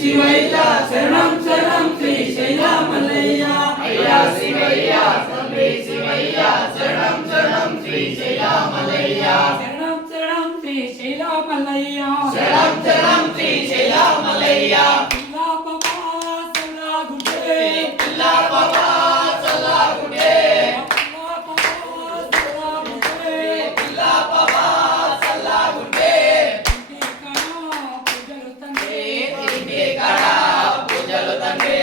శివయ్య శరణం శరణం శ్రీ శైలమలయ్య అయ్యా శివయ్య తండ్రి శివయ్య శరణం శరణం శ్రీ శైలమలయ్య శరణం శరణం శ్రీ శైలమలయ్య శరణం శరణం శ్రీ శైలమలయ్య పిల్లా పాపా సలాగుంటే పిల్లా పాపా సలాగుంటే పిల్లా పాపా సలాగుంటే ఇంటి కాడ పూజలు తండ్రి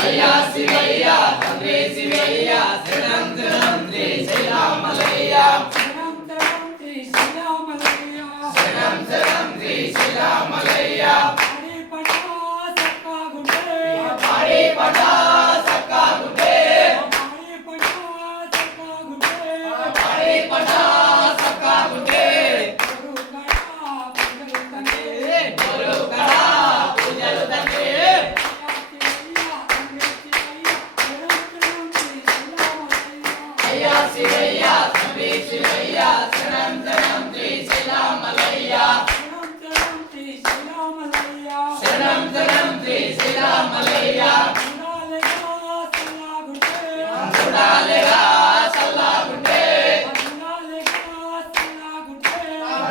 అయ్యా శివయ్య తండ్రి శివయ్య శరణం శరణం శ్రీ శైలమలయ్య శరణం శరణం శ్రీ శైలమలయ్య పాడి పట సక్కాగుంటే పాడి పట సక్కాగుంటే గురు కడ పూజలు తండ్రి అయ్యా శివయ్య తండ్రి శివయ్య శరణం శరణం శ్రీ శైలమలయ్య శరణం శరణం శ్రీ శైలమలయ్య చూడాలిగా సల్లాగుంటే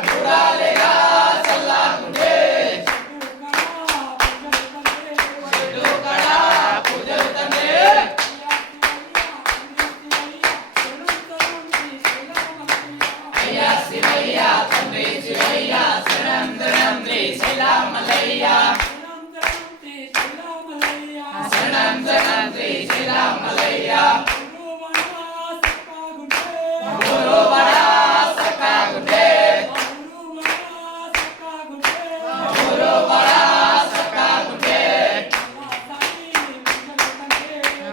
చూడాలిగా సల్లాగుంటే చెట్టు కడ పూజలు తండ్రి అయ్యా శివయ్య తండ్రి శివయ్య శరణం శరణం శ్రీ శైలమలయ్య శరణం శరణం శ్రీ శైలమలయ్య గురు వడ సక్కాగుంటే గురు వడ సక్కాగుంటే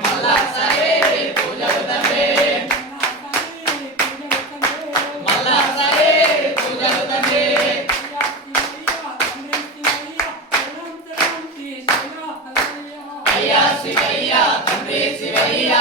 మళ్ళా సరే పూజలు తండ్రి మళ్ళా సరే పూజలు తండ్రి అయ్యా శివయ్య తండ్రి శివయ్య